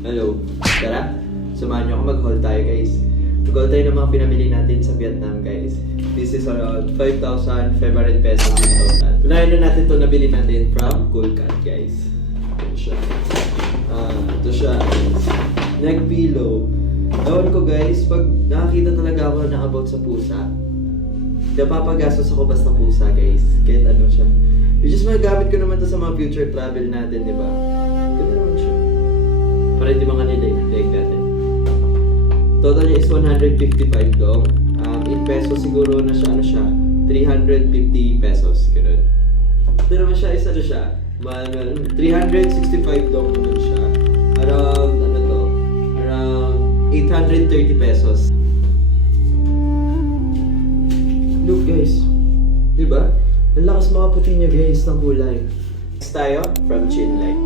Hello. Tara, samahan niyo ako mag-haul tayo guys. Mag-haul tayo ng mga pinamili natin sa Vietnam guys. This is around 5,500 pesos in total. Unahin na natin ito nabili natin from Coolcat guys. Ito siya. Ito siya. Neck pillow. Ewan ko guys, pag nakakita talaga ako na about sa pusa, napapagastos ako basta pusa guys. Kahit ano siya. Which is magagamit ko naman to sa mga future travel natin, di ba? Ganda naman siya. Para hindi mga nileg natin. Total niya is 155 dong. In pesos siguro na siya, 350 pesos. Ganun. Ito naman siya is ano siya. 365 dong naman siya. Around, around 830 pesos. Look guys. Diba? Ang lakas makaputi niya guys ng kulay. Next tayo from Chinlight.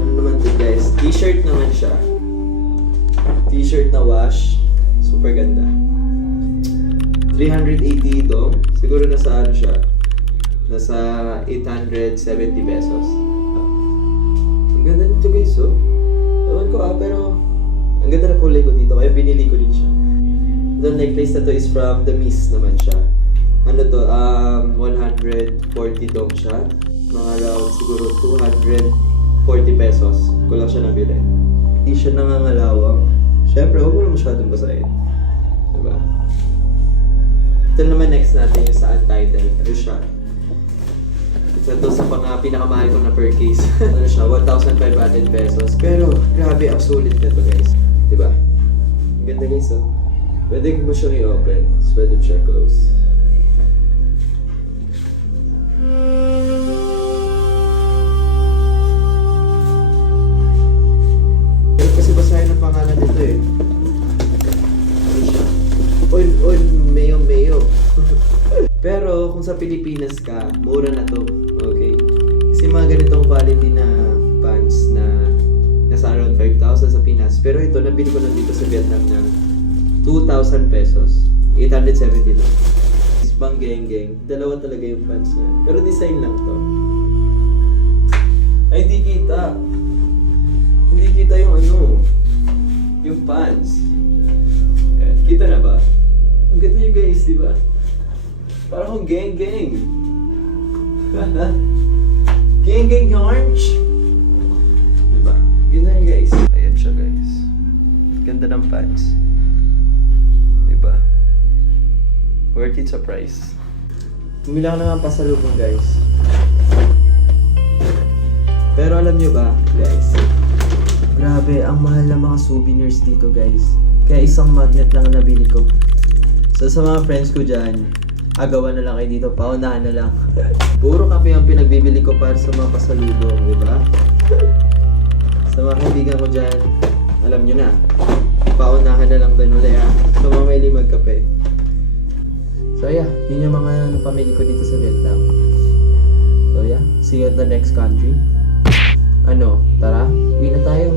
Ano naman ito guys? T-shirt naman siya. T-shirt na wash. Super ganda. 380 dong. Siguro nasa ano siya? Nasa 870 pesos. Ang ganda nito guys oh. Ewan ko pero ang ganda na kulay ko dito kaya binili ko din siya. The necklace na to is from The Mist naman siya. Ano to? 140 dong siya. Mga around siguro 240 pesos. Kulang siya nabili. Hindi siya nangangalawang. Siyempre, huwag mo na masyadong basahin. Diba? Ito naman next natin yung sa Untitled. Ano siya? Isa to sa pinakamahal ko na per case. Ano siya? 1,500 pesos. Pero, grabe, ang sulit na to guys. Diba? Ang ganda guys oh. Pwede mo siyang i-open. Pwede mo siya close. Kasi basahin ang pangalan nito eh. Ano siya? Oil, mayo. Pero kung sa Pilipinas ka, mura na to. Okay? Kasi mga ganitong quality na pants na nasa around 5,000 sa Pinas. Pero ito, nabili ko lang dito sa Vietnam ng 2,000 pesos. 870 lang. Pang geng. Dalawa talaga yung pants niya. Pero design lang to. Ay, hindi kita. Hindi kita yung ano. Yung pants. Yan. Kita na ba? Ang ganda nyo guys, di ba? Parang akong geng. Geng yarns. Di ba? Ganda nyo guys. Ayan siya guys. Ganda ng pants. Diba? Worth it sa price. Bumili ako ng pasalubong guys. Pero alam nyo ba guys, grabe ang mahal na mga souvenirs dito guys. Kaya isang magnet lang ang nabili ko. So sa mga friends ko dyan, agawan na lang kayo dito, paunahan na lang. Puro kape ang pinagbibili ko para sa mga pasalubong, diba? Sa mga kaibigan ko dyan, alam nyo na, paunahan na lang din ulit ha. So mga may magkape. So yeah, yun yung mga napamili ko dito sa Vietnam. So yeah, see you at the next country. Ano, tara, uwi na tayo.